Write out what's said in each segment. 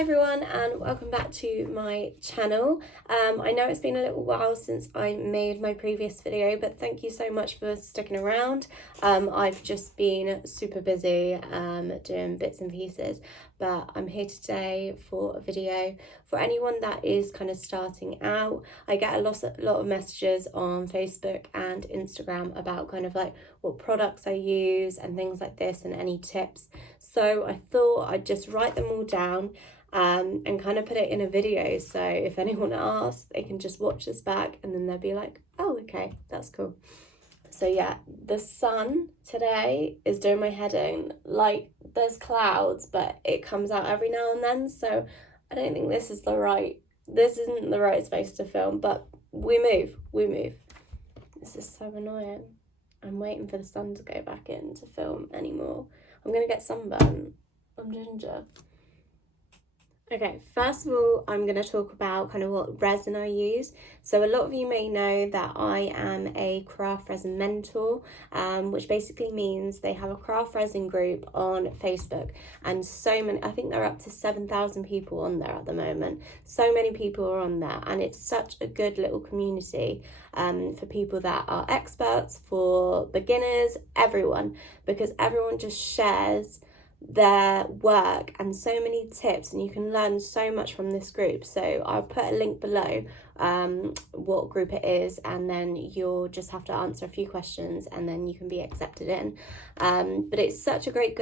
Hi everyone and welcome back to my channel. I know it's been a little while since I made my previous video, but thank you so much for sticking around. I've just been super busy doing bits and pieces, but I'm here today for a video for anyone that is kind of starting out. I get a lot of messages on Facebook and Instagram about kind of like what products I use and things like this and any tips. So I thought I'd just write them all down and kind of put it in a video, so if anyone asks they can just watch this back and then they'll be like, oh okay, that's cool. So yeah, the sun today is doing my head in. Like, there's clouds but it comes out every now and then, so I don't think this isn't the right space to film, but we move. This is so annoying. I'm waiting for the sun to go back in to film anymore. I'm gonna get sunburn. I'm ginger. Okay, first of all, I'm going to talk about kind of what resin I use. So a lot of you may know that I am a craft resin mentor, which basically means they have a craft resin group on Facebook, and so many, I think they're up to 7,000 people on there at the moment. So many people are on there, and it's such a good little community for people that are experts, for beginners, everyone, because everyone just shares their work and so many tips, and you can learn so much from this group. So I'll put a link below what group it is, and then you'll just have to answer a few questions and then you can be accepted in. But it's such a great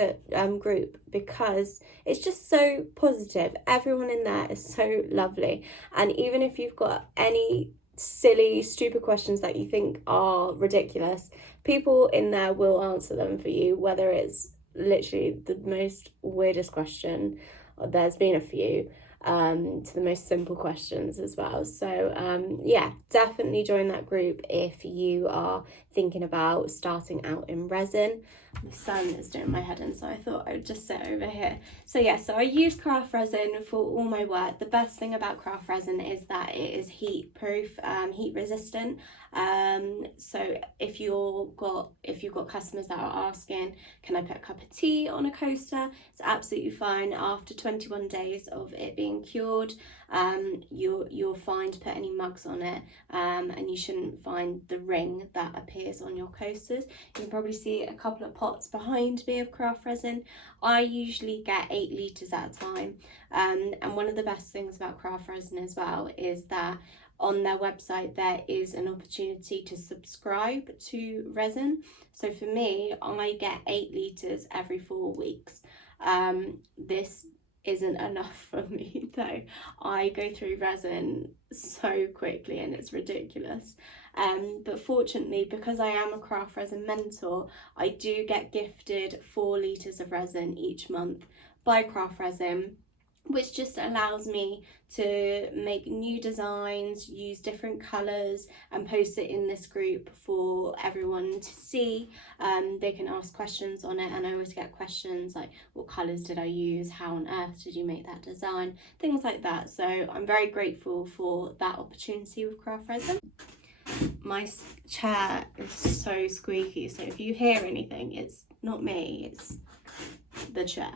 group because it's just so positive. Everyone in there is so lovely, and even if you've got any silly, stupid questions that you think are ridiculous, people in there will answer them for you, whether it's literally the most weirdest question, there's been a few, to the most simple questions as well. So yeah, definitely join that group if you are thinking about starting out in resin. The sun is doing my head in, so I thought I would just sit over here. So yeah, so I use craft resin for all my work. The best thing about craft resin is that it is heat proof, heat resistant. So if you've got customers that are asking, can I put a cup of tea on a coaster? It's absolutely fine. After 21 days of it being cured, you're fine to put any mugs on it, and you shouldn't find the ring that appears on your coasters. You can probably see a couple of pots behind me of craft resin. I usually get 8 litres at a time, and one of the best things about craft resin as well is that on their website there is an opportunity to subscribe to resin. So for me, I get 8 litres every 4 weeks. This isn't enough for me though. I go through resin so quickly and it's ridiculous. But fortunately, because I am a craft resin mentor, I do get gifted 4 litres of resin each month by craft resin, which just allows me to make new designs, use different colours, and post it in this group for everyone to see. They can ask questions on it, and I always get questions like, what colours did I use? How on earth did you make that design? Things like that. So I'm very grateful for that opportunity with craft resin. My chair is so squeaky, so if you hear anything, it's not me, it's the chair.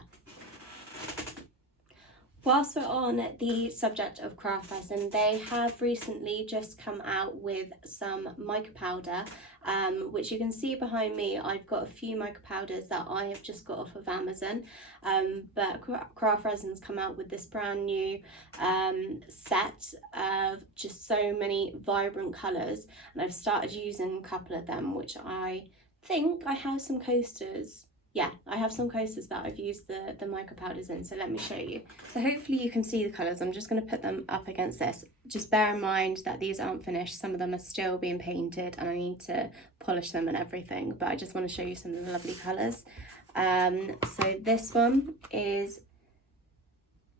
Whilst we're on the subject of craft resin, they have recently just come out with some mica powder, which you can see behind me. I've got a few mica powders that I have just got off of Amazon, but craft resin's come out with this brand new set of just so many vibrant colours, and I've started using a couple of them, which I think I have some coasters. Yeah, I have some coasters that I've used the mica powders in, so let me show you. So hopefully you can see the colours. I'm just going to put them up against this. Just bear in mind that these aren't finished. Some of them are still being painted and I need to polish them and everything, but I just want to show you some of the lovely colours. So this one is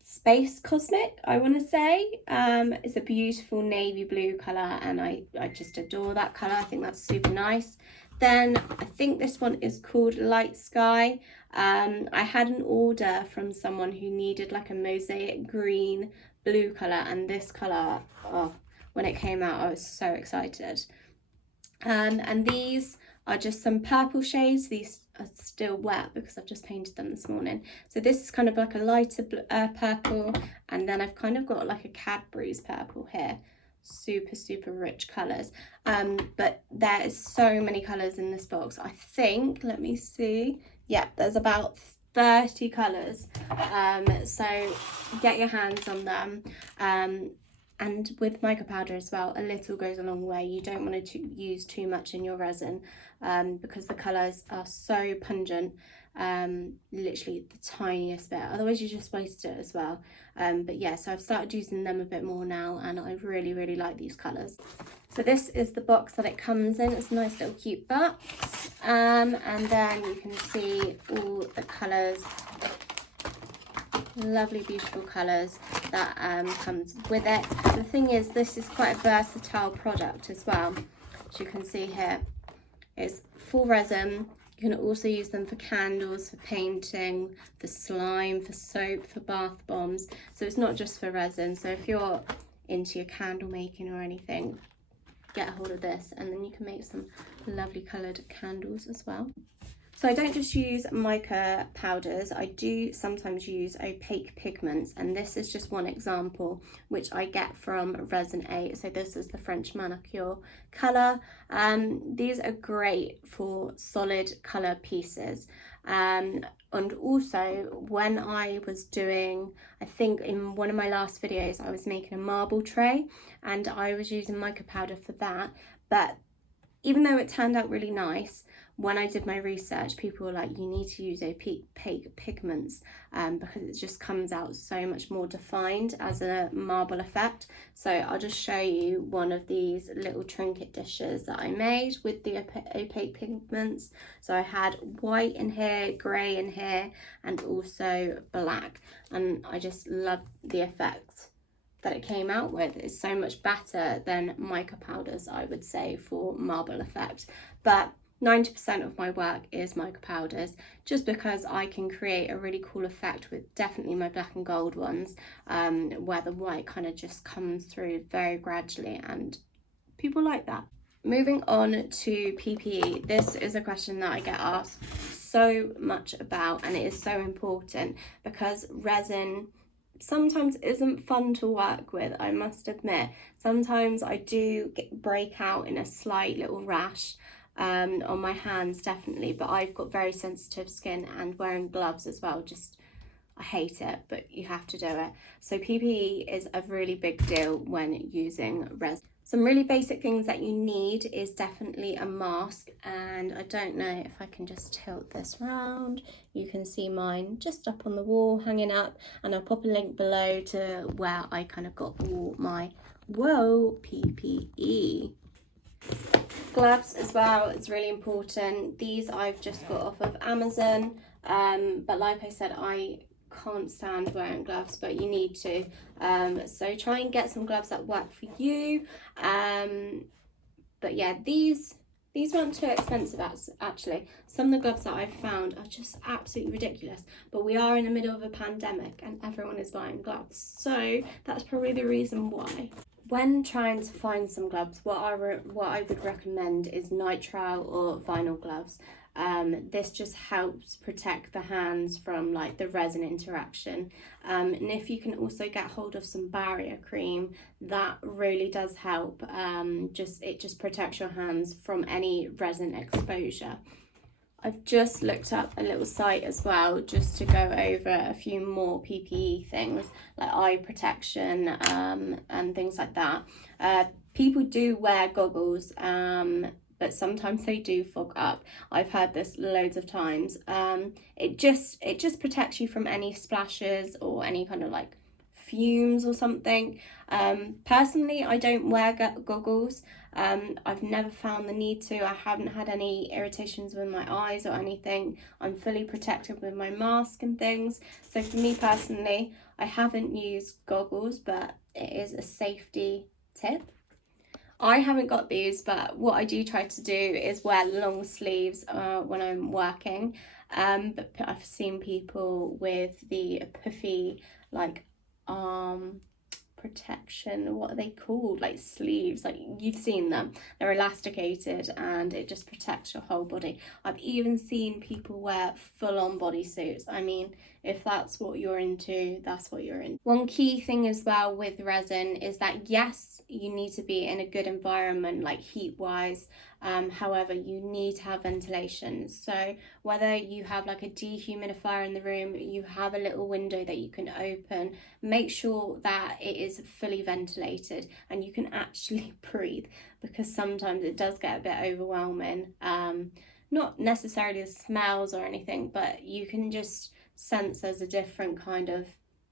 Space Cosmic, I want to say. It's a beautiful navy blue colour, and I just adore that colour. I think that's super nice. Then I think this one is called Light Sky. I had an order from someone who needed like a mosaic green blue colour, and this colour, oh, when it came out I was so excited. And these are just some purple shades. These are still wet because I've just painted them this morning. So this is kind of like a lighter purple, and then I've kind of got like a Cadbury's purple here. Super rich colours. But there is so many colours in this box. I think, let me see. Yeah, there's about 30 colours. So get your hands on them. And with mica powder as well, a little goes a long way. You don't want to use too much in your resin because the colours are so pungent, literally the tiniest bit. Otherwise you just waste it as well. But yeah, so I've started using them a bit more now, and I really like these colours. So this is the box that it comes in. It's a nice little cute box. And then you can see all the colours. Lovely beautiful colours that comes with it. The thing is, this is quite a versatile product as well. As you can see here, it's full resin. You can also use them for candles, for painting, for slime, for soap, for bath bombs. So it's not just for resin. So if you're into your candle making or anything, get a hold of this, and then you can make some lovely coloured candles as well. So I don't just use mica powders, I do sometimes use opaque pigments, and this is just one example which I get from Resin 8. So this is the French manicure colour. These are great for solid colour pieces. And also when I was doing, I think in one of my last videos, I was making a marble tray and I was using mica powder for that. But even though it turned out really nice, when I did my research, people were like, you need to use opaque pigments because it just comes out so much more defined as a marble effect. So I'll just show you one of these little trinket dishes that I made with the opaque pigments. So I had white in here, grey in here, and also black. And I just love the effect that it came out with. It's so much better than mica powders, I would say, for marble effect. But 90% of my work is mica powders, just because I can create a really cool effect with definitely my black and gold ones, where the white kind of just comes through very gradually, and people like that. Moving on to PPE, this is a question that I get asked so much about, and it is so important because resin sometimes isn't fun to work with, I must admit. Sometimes I do break out in a slight little rash on my hands, definitely, but I've got very sensitive skin, and wearing gloves as well, just I hate it, but you have to do it. So PPE is a really big deal when using resin. Some really basic things that you need is definitely a mask, and I don't know if I can just tilt this round. You can see mine just up on the wall hanging up, and I'll pop a link below to where I kind of got all my PPE. Gloves as well, it's really important. These I've just got off of Amazon, but like I said, I can't stand wearing gloves, but you need to. So try and get some gloves that work for you. But yeah, these weren't too expensive actually. Some of the gloves that I've found are just absolutely ridiculous, but we are in the middle of a pandemic and everyone is buying gloves, so that's probably the reason why. When trying to find some gloves, what I would recommend is nitrile or vinyl gloves. This just helps protect the hands from like the resin interaction, and if you can also get hold of some barrier cream, that really does help. It just protects your hands from any resin exposure. I've just looked up a little site as well just to go over a few more PPE things like eye protection and things like that. People do wear goggles, but sometimes they do fog up. I've heard this loads of times. It just protects you from any splashes or any kind of like fumes or something. Personally, I don't wear goggles. I've never found the need to. I haven't had any irritations with my eyes or anything. I'm fully protected with my mask and things. So for me personally, I haven't used goggles, but it is a safety tip. I haven't got these, but what I do try to do is wear long sleeves when I'm working. But I've seen people with the puffy like protection, what are they called, like sleeves, like you've seen them, they're elasticated and it just protects your whole body. I've even seen people wear full-on bodysuits. I mean, if that's what you're into, that's what you're in. One key thing as well with resin is that yes, you need to be in a good environment, like heat wise. However, you need to have ventilation. So whether you have like a dehumidifier in the room, you have a little window that you can open, make sure that it is fully ventilated and you can actually breathe, because sometimes it does get a bit overwhelming. Not necessarily the smells or anything, but you can just sense there's a different kind of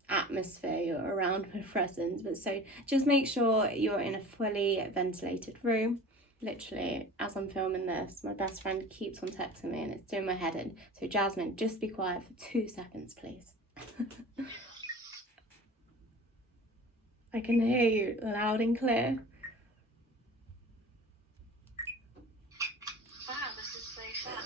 atmosphere you're around with resins. But so just make sure you're in a fully ventilated room. Literally, as I'm filming this, my best friend keeps on texting me and it's doing my head in. So Jasmine, just be quiet for 2 seconds, please. I can hear you loud and clear. Wow, this is so fun.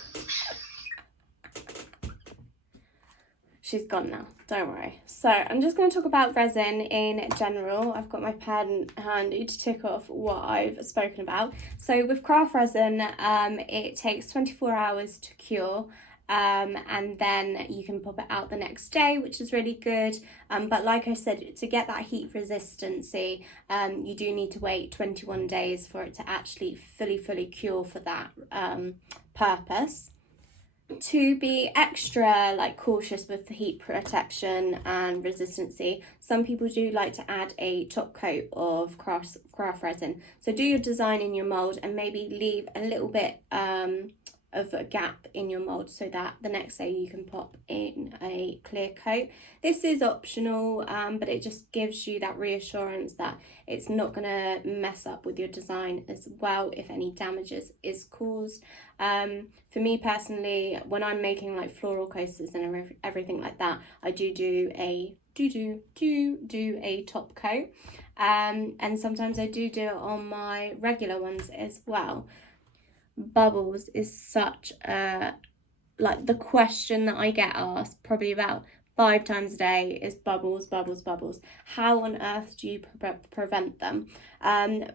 She's gone now, don't worry. So I'm just going to talk about resin in general. I've got my pen handy to tick off what I've spoken about. So with craft resin, it takes 24 hours to cure. And then you can pop it out the next day, which is really good. But like I said, to get that heat resistancy, you do need to wait 21 days for it to actually fully cure for that purpose. To be extra like cautious with the heat protection and resistancy, some people do like to add a top coat of craft resin. So do your design in your mold and maybe leave a little bit of a gap in your mold so that the next day you can pop in a clear coat. This is optional, but it just gives you that reassurance that it's not going to mess up with your design as well if any damages is caused. For me personally, when I'm making like floral coasters and everything like that, I do a top coat, and sometimes I do it on my regular ones as well. Bubbles is such a, like, the question that I get asked probably about 5 times a day is bubbles. How on earth do you prevent them?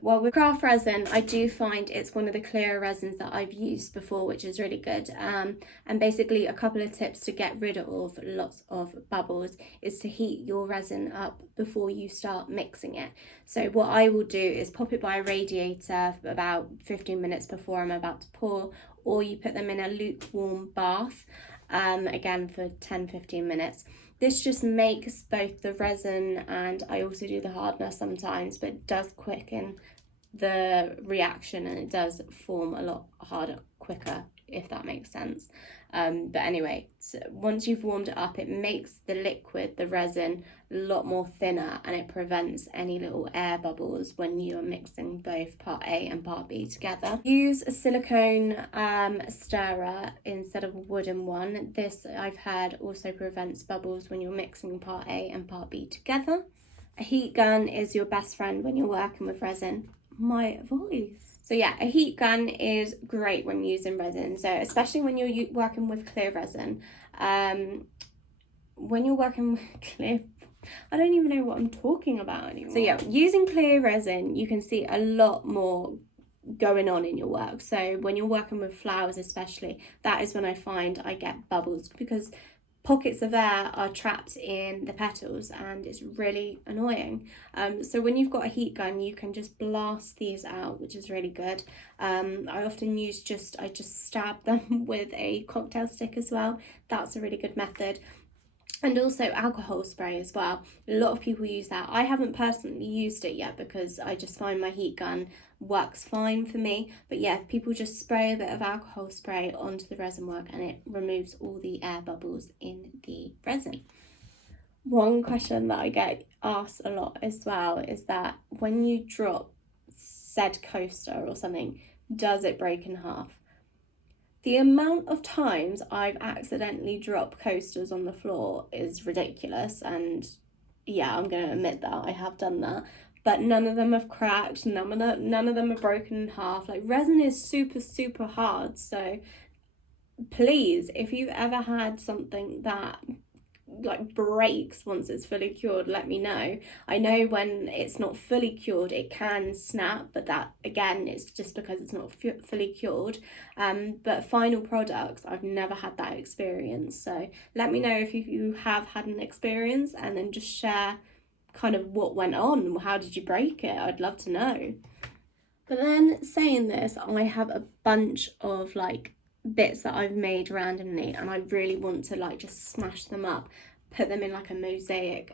Well, with craft resin, I do find it's one of the clearer resins that I've used before, which is really good. And basically a couple of tips to get rid of lots of bubbles is to heat your resin up before you start mixing it. So what I will do is pop it by a radiator for about 15 minutes before I'm about to pour, or you put them in a lukewarm bath, again for 10-15 minutes. This just makes both the resin, and I also do the hardener sometimes, but it does quicken the reaction and it does form a lot harder quicker, if that makes sense. But anyway, so once you've warmed it up, it makes the liquid, the resin, a lot more thinner, and it prevents any little air bubbles when you are mixing both part A and part B together. Use a silicone stirrer instead of a wooden one. This, I've heard, also prevents bubbles when you're mixing part A and part B together. A heat gun is your best friend when you're working with resin. My voice. So yeah, a heat gun is great when using resin. So especially when you're working with clear resin. When you're working with clear, I don't even know what I'm talking about anymore. So yeah, using clear resin, you can see a lot more going on in your work. So when you're working with flowers especially, that is when I find I get bubbles, because pockets of air are trapped in the petals and it's really annoying. So when you've got a heat gun, you can just blast these out, which is really good. I often use I just stab them with a cocktail stick as well. That's a really good method. And also alcohol spray as well. A lot of people use that. I haven't personally used it yet because I just find my heat gun works fine for me. But yeah, people just spray a bit of alcohol spray onto the resin work and it removes all the air bubbles in the resin. One question that I get asked a lot as well is that when you drop said coaster or something, does it break in half? The amount of times I've accidentally dropped coasters on the floor is ridiculous, and yeah, I'm going to admit that I have done that, but none of them have cracked, none of them are broken in half. Like, resin is super hard, so please, if you've ever had something that like breaks once it's fully cured, let me know. I know when it's not fully cured it can snap, but that again it's just because it's not fully cured. But final products, I've never had that experience, so let me know if you have had an experience, and then just share kind of what went on. How did you break it? I'd love to know. But then saying this, I have a bunch of like bits that I've made randomly, and I really want to like just smash them up, put them in like a mosaic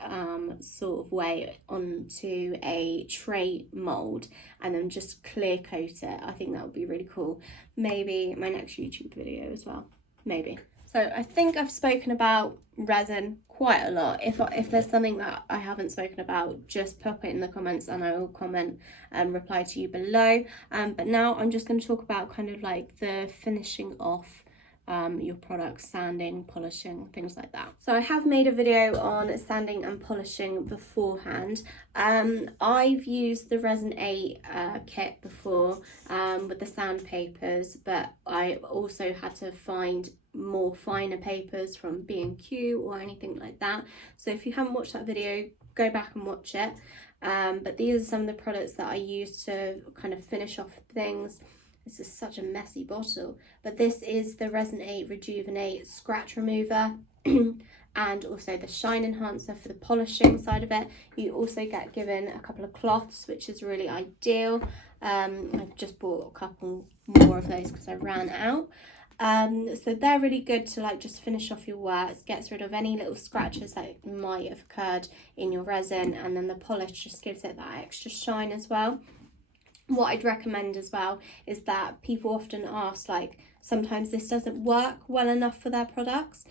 sort of way onto a tray mold, and then just clear coat it. I think that would be really cool. Maybe my next YouTube video as well, maybe. So I think I've spoken about resin quite a lot. If there's something that I haven't spoken about, just pop it in the comments and I will comment and reply to you below. But now I'm just going to talk about kind of like the finishing off your products, sanding, polishing, things like that. So I have made a video on sanding and polishing beforehand. I've used the Resin 8 kit before with the sandpapers, but I also had to find more finer papers from B&Q or anything like that. So if you haven't watched that video, go back and watch it. But these are some of the products that I use to kind of finish off things. This is such a messy bottle, but this is the Resin 8 Rejuvenate Scratch Remover and also the Shine Enhancer for the polishing side of it. You also get given a couple of cloths, which is really ideal. I've just bought a couple more of those because I ran out. So they're really good to like just finish off your works, gets rid of any little scratches that might have occurred in your resin, and then the polish just gives it that extra shine as well. What I'd recommend as well is that people often ask, like, sometimes this doesn't work well enough for their products,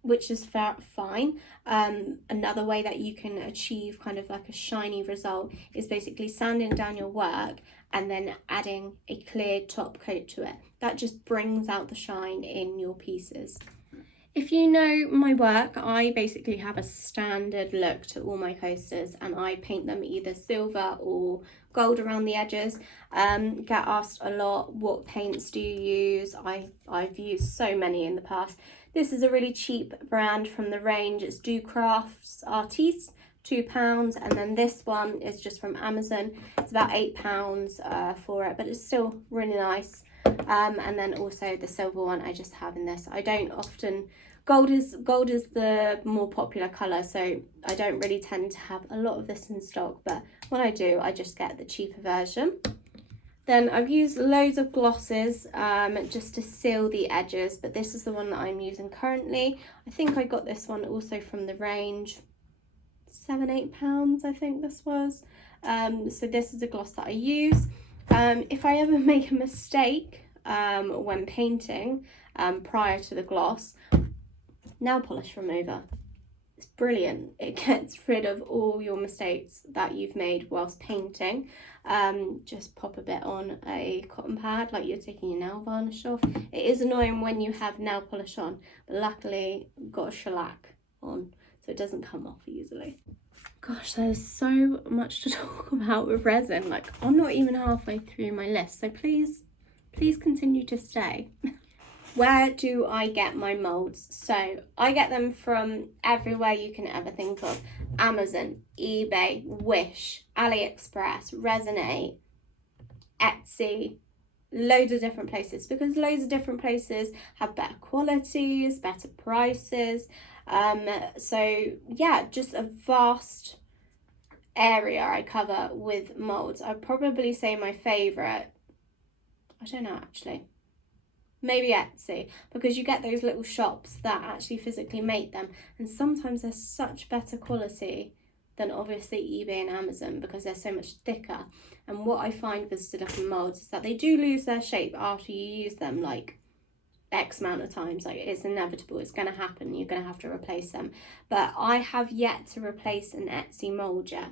which is fine. Another way that you can achieve kind of like a shiny result is basically sanding down your work and then adding a clear top coat to it. That just brings out the shine in your pieces. If you know my work, I basically have a standard look to all my coasters, and I paint them either silver or gold around the edges. Get asked a lot, what paints do you use? I've used so many in the past. This is a really cheap brand from the range. It's Do Crafts Artiste, £2, and then this one is just from Amazon. It's about £8 for it, but it's still really nice. And then also the silver one I just have in this. I don't often, gold is the more popular colour, so I don't really tend to have a lot of this in stock, but when I do, I just get the cheaper version. Then I've used loads of glosses just to seal the edges, but this is the one that I'm using currently. I think I got this one also from the range, £7-8 I think this was. So this is a gloss that I use. If I ever make a mistake when painting prior to the gloss, nail polish remover. It's brilliant. It gets rid of all your mistakes that you've made whilst painting. Just pop a bit on a cotton pad like you're taking your nail varnish off. It is annoying when you have nail polish on, but luckily I've got a shellac on so it doesn't come off easily. Gosh, there's so much to talk about with resin. Like, I'm not even halfway through my list, so please continue to stay. Where do I get my moulds? So I get them from everywhere you can ever think of. Amazon, eBay, Wish, AliExpress, Resin8, Etsy, loads of different places, because loads of different places have better qualities, better prices. So yeah, just a vast area I cover with moulds. I'd probably say my favourite, I don't know actually, maybe Etsy, because you get those little shops that actually physically make them, and sometimes they're such better quality than obviously eBay and Amazon because they're so much thicker. And what I find with silicone moulds is that they do lose their shape after you use them like X amount of times. Like, it's inevitable, it's going to happen, you're going to have to replace them. But I have yet to replace an Etsy mould yet.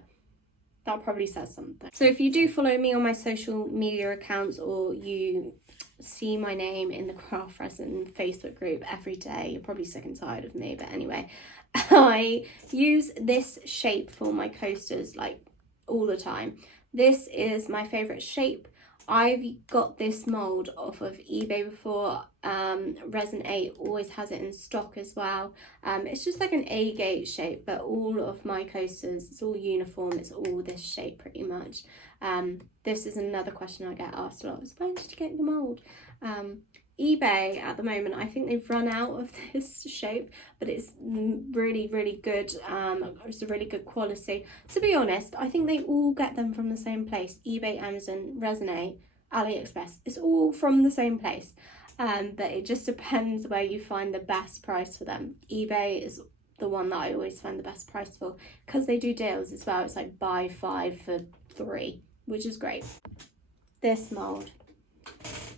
That probably says something. So if you do follow me on my social media accounts, or you see my name in the Craft Resin Facebook group every day, you're probably sick and tired of me, but anyway, I use this shape for my coasters like all the time. This is my favourite shape. I've got this mould off of eBay before. Resin 8 always has it in stock as well. It's just like an A-gate shape, but all of my coasters, it's all uniform, it's all this shape pretty much. This is another question I get asked a lot, is where did you get your mould? eBay at the moment, I think they've run out of this shape, but it's really, really good. It's a really good quality. To be honest, I think they all get them from the same place. eBay, Amazon, Resin 8, AliExpress. It's all from the same place. But it just depends where you find the best price for them. eBay is the one that I always find the best price for, because they do deals as well. It's like buy 5 for 3, which is great. This mould.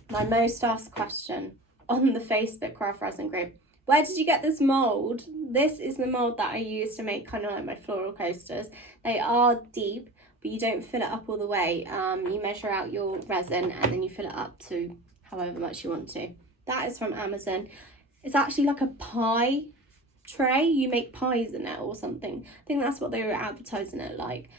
My most asked question on the Facebook craft resin group: where did you get this mould? This is the mould that I use to make kind of like my floral coasters. They are deep, but you don't fill it up all the way. You measure out your resin and then you fill it up to however much you want to. That is from Amazon. It's actually like a pie tray. You make pies in it or something. I think that's what they were advertising it like.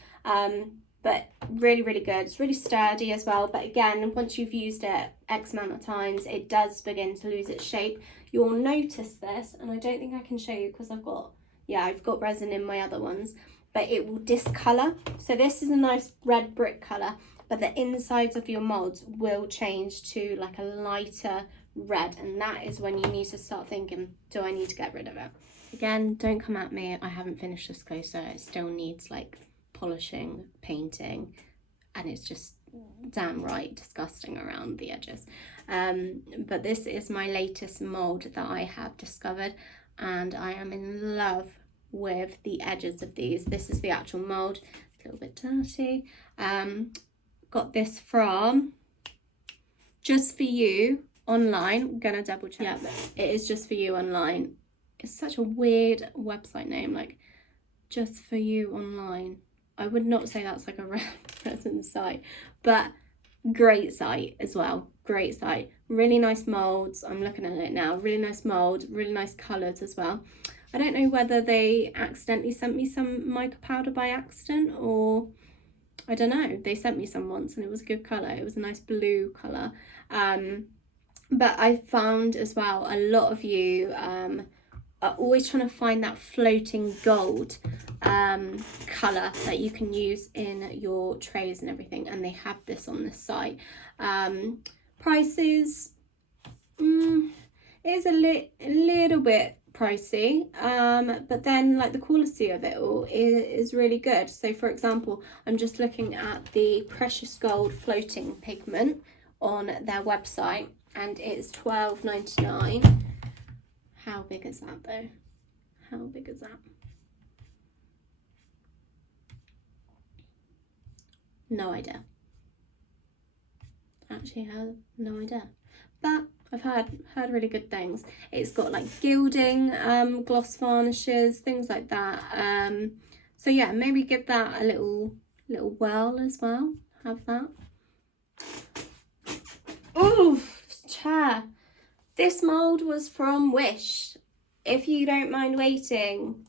But really, really good. It's really sturdy as well. But again, once you've used it X amount of times, it does begin to lose its shape. You'll notice this, and I don't think I can show you because I've got resin in my other ones, but it will discolour. So this is a nice red brick colour, but the insides of your moulds will change to like a lighter red, and that is when you need to start thinking, do I need to get rid of it? Again, don't come at me. I haven't finished this coaster. It still needs like polishing, painting, and it's just damn right disgusting around the edges. But this is my latest mould that I have discovered, and I am in love with the edges of these. This is the actual mould. It's a little bit dirty. Got this from Just For You online. I'm gonna double check. Yeah, it is Just For You online. It's such a weird website name, like Just For You online. I would not say that's like a resin site, but great site as well. Great site. Really nice moulds. I'm looking at it now. Really nice mould. Really nice colours as well. I don't know whether they accidentally sent me some mica powder by accident, or I don't know. They sent me some once and it was a good colour. It was a nice blue colour. But I found as well a lot of you are always trying to find that floating gold colour that you can use in your trays and everything, and they have this on this site. Prices, it is a little bit pricey, but then like the quality of it all is really good. So for example, I'm just looking at the Precious Gold floating pigment on their website, and it's $12.99. How big is that though? How big is that? No idea. Actually have no idea. But I've heard really good things. It's got like gilding, gloss varnishes, things like that. So yeah, maybe give that a little whirl as well. Have that. Ooh, this chair. This mould was from Wish. If you don't mind waiting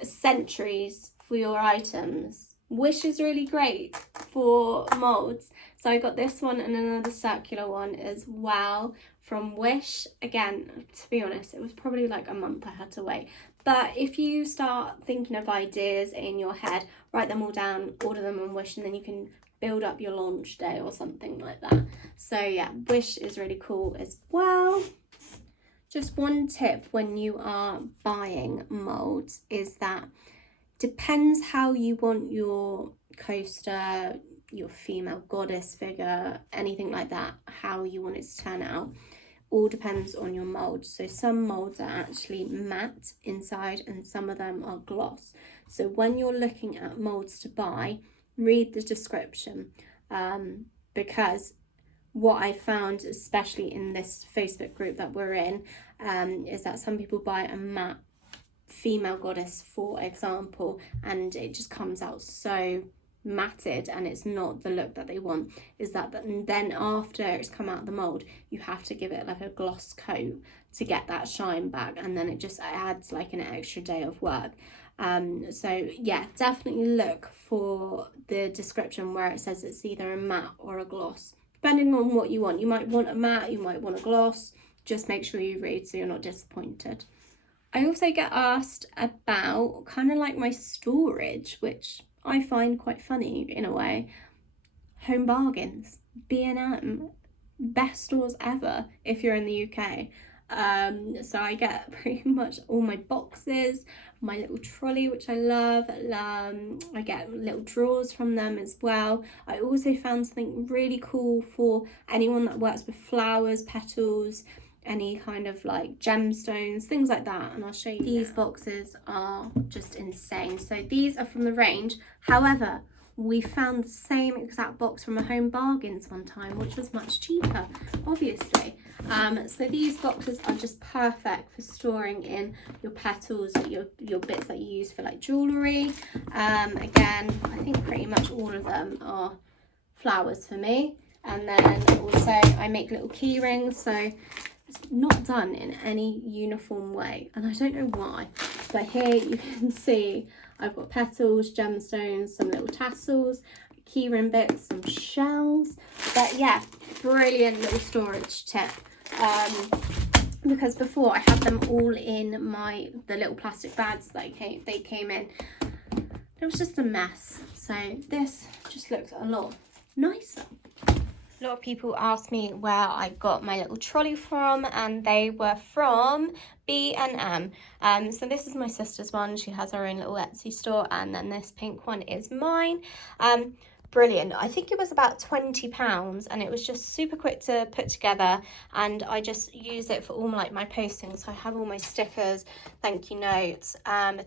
centuries for your items, Wish is really great for moulds. So I got this one and another circular one as well from Wish. Again, to be honest, it was probably like a month I had to wait. But if you start thinking of ideas in your head, write them all down, order them on Wish, and then you can build up your launch day or something like that. So yeah, Wish is really cool as well. Just one tip when you are buying moulds is that depends how you want your coaster, your female goddess figure, anything like that, how you want it to turn out. All depends on your mould. So some moulds are actually matte inside and some of them are gloss. So when you're looking at moulds to buy, read the description, because what I found, especially in this Facebook group that we're in, is that some people buy a matte female goddess, for example, and it just comes out so matted and it's not the look that they want. Is that then after it's come out of the mold, you have to give it like a gloss coat to get that shine back, and then it just adds like an extra day of work. So yeah, definitely look for the description where it says it's either a matte or a gloss. depending on what you want. You might want a matte, you might want a gloss. Just make sure you read so you're not disappointed. I also get asked about kind of like my storage, which I find quite funny in a way. Home Bargains, B&M, best stores ever if you're in the UK. So I get pretty much all my boxes, my little trolley, which I love. I get little drawers from them as well. I also found something really cool for anyone that works with flowers, petals, any kind of like gemstones, things like that, and I'll show you. These boxes are just insane. So these are from the range. However, we found the same exact box from a Home Bargains one time, which was much cheaper, obviously. So these boxes are just perfect for storing in your petals, your bits that you use for like jewellery. Again, I think pretty much all of them are flowers for me. And then also I make little key rings, so it's not done in any uniform way, and I don't know why, but here you can see I've got petals, gemstones, some little tassels, keyring bits, some shells. But yeah, brilliant little storage tip, because before I had them all in the little plastic bags that they came in. It was just a mess, so this just looks a lot nicer. A lot of people ask me where I got my little trolley from, and they were from B&M. So this is my sister's one. She has her own little Etsy store, and then this pink one is mine. Brilliant. I think it was about £20, and it was just super quick to put together, and I just use it for all my postings. So I have all my stickers, thank you notes,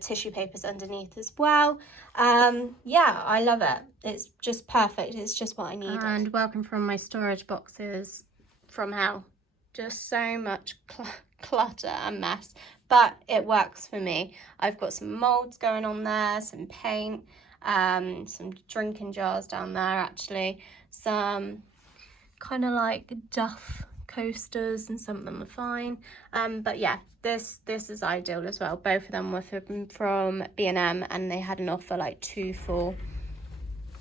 tissue papers underneath as well. Yeah, I love it. It's just perfect. It's just what I need. And welcome from my storage boxes from hell. Just so much clutter and mess, but it works for me. I've got some moulds going on there, some paint, some drinking jars down there, actually, some kind of like duff coasters, and some of them are fine. But yeah, this is ideal as well. Both of them were from B&M, and they had an offer like 2 for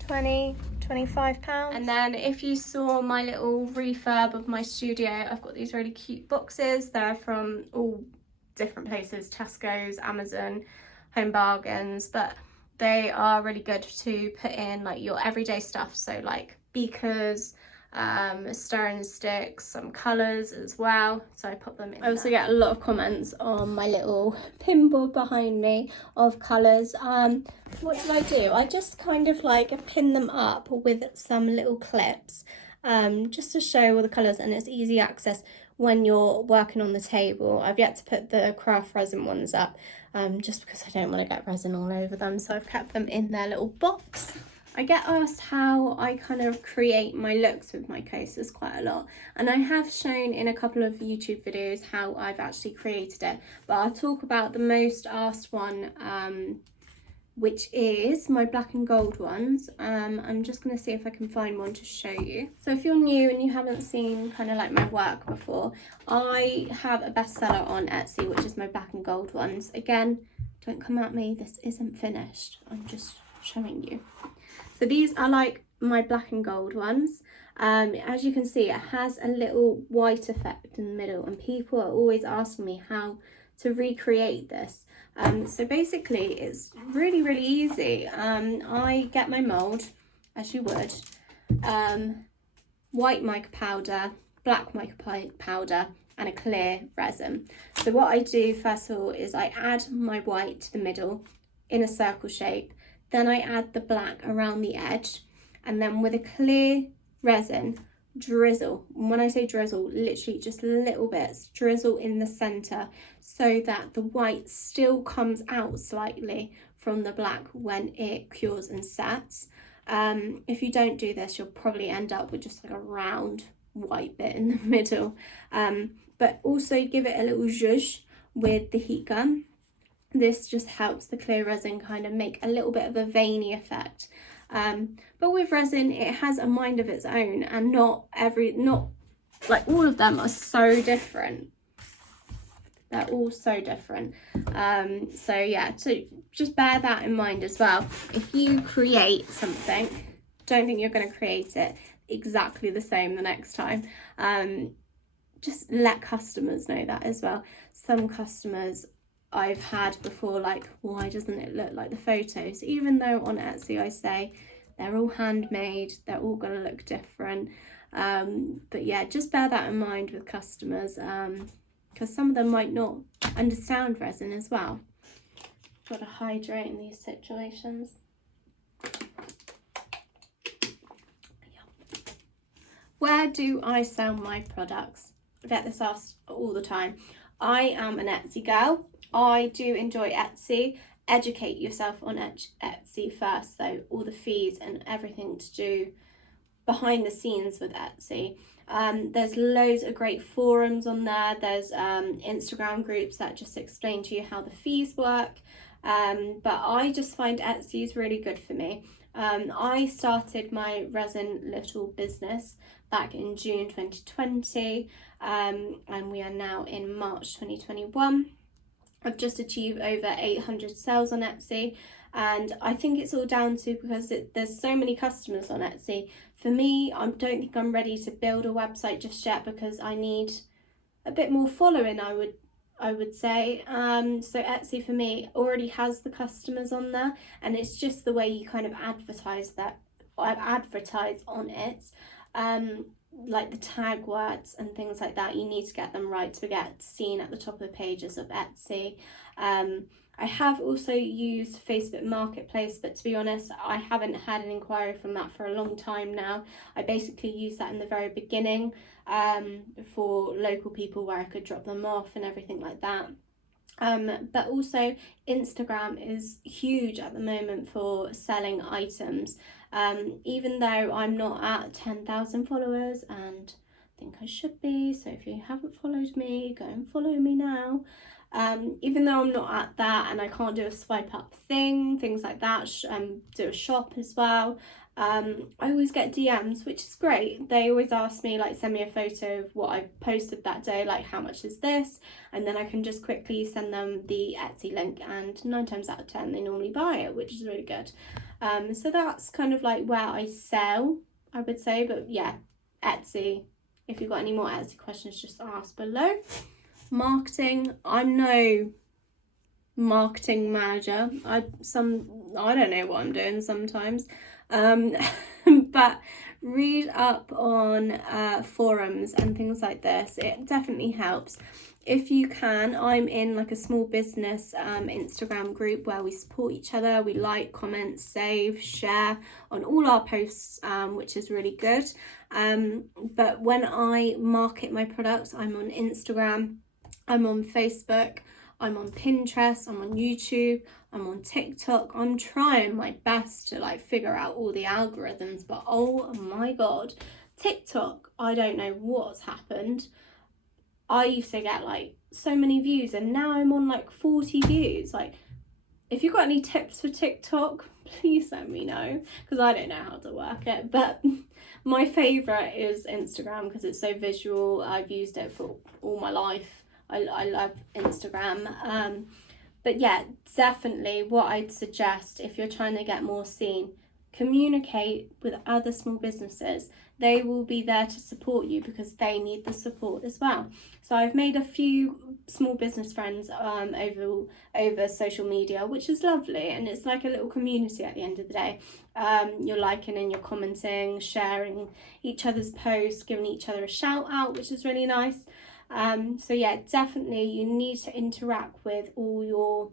£25. And then if you saw my little refurb of my studio, I've got these really cute boxes. They're from all different places, Tesco's, Amazon, Home Bargains, but they are really good to put in like your everyday stuff, so like beakers, stirring sticks, some colours as well, so I put them in. I also get a lot of comments on my little pin board behind me of colours. What did I do? I just kind of like pin them up with some little clips, just to show all the colours, and it's easy access when you're working on the table. I've yet to put the craft resin ones up, just because I don't want to get resin all over them, so I've kept them in their little box. I get asked how I kind of create my looks with my coasters quite a lot, and I have shown in a couple of YouTube videos how I've actually created it, but I'll talk about the most asked one, which is my black and gold ones. I'm just going to see if I can find one to show you. So if you're new and you haven't seen kind of like my work before, I have a bestseller on Etsy, which is my black and gold ones. Again, don't come at me, this isn't finished, I'm just showing you. So these are like my black and gold ones. As you can see, it has a little white effect in the middle, and people are always asking me how to recreate this. So basically it's really, really easy. I get my mould, as you would, white mica powder, black mica powder, and a clear resin. So what I do first of all is I add my white to the middle in a circle shape, then I add the black around the edge, and then with a clear resin, drizzle. And when I say drizzle, literally just little bits, drizzle in the center so that the white still comes out slightly from the black when it cures and sets. If you don't do this, you'll probably end up with just like a round white bit in the middle. But also give it a little zhuzh with the heat gun. This just helps the clear resin kind of make a little bit of a veiny effect. But with resin, it has a mind of its own, and not like all of them are so different. They're all so different. So yeah, so just bear that in mind as well. If you create something, don't think you're going to create it. exactly the same the next time. Just let customers know that as well. Some customers I've had before, like, why doesn't it look like the photos? Even though on Etsy I say they're all handmade, they're all going to look different. But yeah, just bear that in mind with customers, because some of them might not understand resin as well. Got to hydrate in these situations. Where do I sell my products? I get this asked all the time. I am an Etsy girl. I do enjoy Etsy. Educate yourself on Etsy first, though. All the fees and everything to do behind the scenes with Etsy. There's loads of great forums on there. There's Instagram groups that just explain to you how the fees work. But I just find Etsy is really good for me. I started my resin little business back in June 2020, and we are now in March 2021. I've just achieved over 800 sales on Etsy, and I think it's all down to because there's so many customers on Etsy. For me, I don't think I'm ready to build a website just yet because I need a bit more following, I would say. So Etsy for me already has the customers on there, and it's just the way you kind of advertise on it. Like the tag words and things like that, you need to get them right to get seen at the top of the pages of Etsy. I have also used Facebook Marketplace, but to be honest, I haven't had an inquiry from that for a long time now. I basically used that in the very beginning for local people where I could drop them off and everything like that. But also Instagram is huge at the moment for selling items. Even though I'm not at 10,000 followers, and I think I should be, so if you haven't followed me, go and follow me now. Even though I'm not at that and I can't do a swipe up things like that, do a shop as well. I always get DMs, which is great. They always ask me, like, send me a photo of what I posted that day, like how much is this, and then I can just quickly send them the Etsy link, and 9 times out of 10 they normally buy it, which is really good. So that's kind of like where I sell, I would say. But yeah, Etsy, if you've got any more Etsy questions, just ask below. Marketing, I'm no marketing manager. I don't know what I'm doing sometimes. But read up on forums and things like this. It definitely helps. If you can, I'm in like a small business Instagram group where we support each other. We like, comment, save, share on all our posts, which is really good. But when I market my products, I'm on Instagram, I'm on Facebook, I'm on Pinterest, I'm on YouTube, I'm on TikTok. I'm trying my best to like figure out all the algorithms, but oh my god, TikTok, I don't know what's happened. I used to get like so many views and now I'm on like 40 views. Like, if you've got any tips for TikTok, please let me know, because I don't know how to work it. But my favourite is Instagram because it's so visual. I've used it for all my life. I love Instagram. But yeah, definitely what I'd suggest if you're trying to get more seen, communicate with other small businesses. They will be there to support you because they need the support as well. So I've made a few small business friends over social media, which is lovely, and it's like a little community at the end of the day. You're liking and you're commenting, sharing each other's posts, giving each other a shout out, which is really nice. So yeah, definitely you need to interact with all your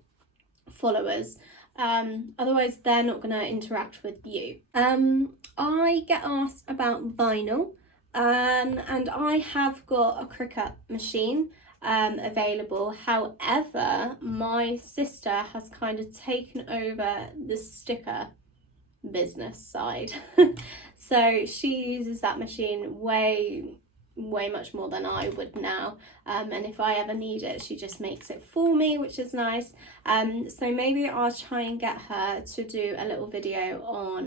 followers. Otherwise they're not going to interact with you. I get asked about vinyl, and I have got a Cricut machine available. However, my sister has kind of taken over the sticker business side. So she uses that machine way much more than I would now, and if I ever need it, she just makes it for me, which is nice. So maybe I'll try and get her to do a little video on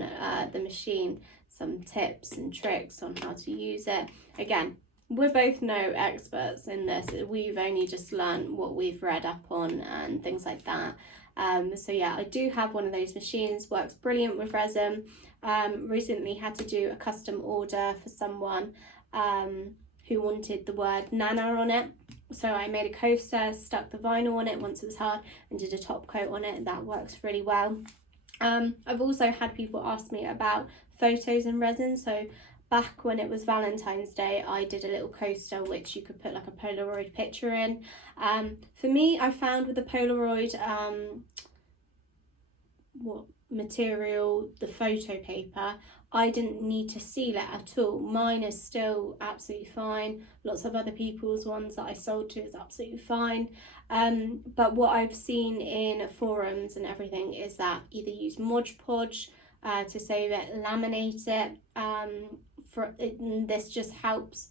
the machine, some tips and tricks on how to use it. Again, we're both no experts in this. We've only just learned what we've read up on and things like that. So yeah, I do have one of those machines, works brilliant with resin. Recently had to do a custom order for someone who wanted the word Nana on it. So I made a coaster, stuck the vinyl on it once it was hard, and did a top coat on it. That works really well. I've also had people ask me about photos in resin. So back when it was Valentine's Day, I did a little coaster which you could put like a Polaroid picture in. For me, I found with the Polaroid, what material, the photo paper, I didn't need to seal it at all. Mine is still absolutely fine. Lots of other people's ones that I sold to is absolutely fine. But what I've seen in forums and everything is that either use Mod Podge to save it, laminate it. This just helps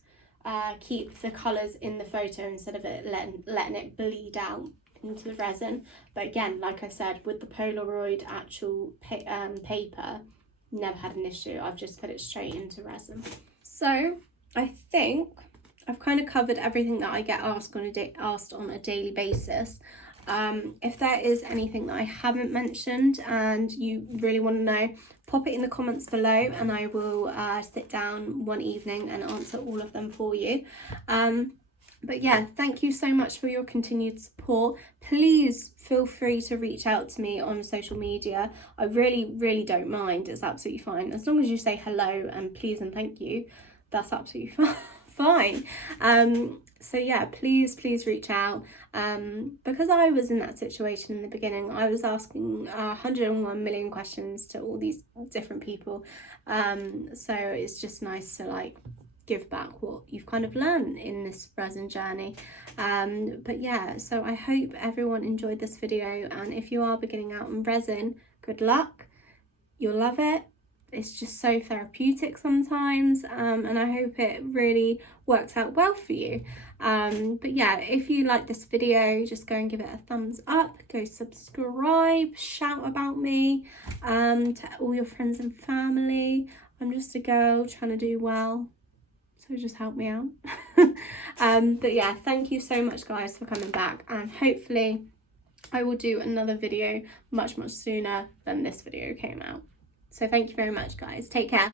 keep the colours in the photo instead of it letting it bleed out into the resin. But again, like I said, with the Polaroid actual paper, never had an issue. I've just put it straight into resin. So I think I've kind of covered everything that I get asked on a daily basis. If there is anything that I haven't mentioned and you really want to know, pop it in the comments below and I will sit down one evening and answer all of them for you. But yeah, thank you so much for your continued support. Please feel free to reach out to me on social media. I really don't mind. It's absolutely fine. As long as you say hello and please and thank you, that's absolutely fine. So yeah, please reach out. Because I was in that situation in the beginning, I was asking 101 million questions to all these different people. So it's just nice to like give back what you've kind of learned in this resin journey. But yeah, so I hope everyone enjoyed this video, and if you are beginning out on resin, good luck. You'll love it. It's just so therapeutic sometimes, and I hope it really works out well for you. But yeah, if you like this video, just go and give it a thumbs up, go subscribe, shout about me to all your friends and family. I'm just a girl trying to do well, so just help me out. But yeah, thank you so much guys for coming back, and hopefully I will do another video much sooner than this video came out. So thank you very much guys, take care.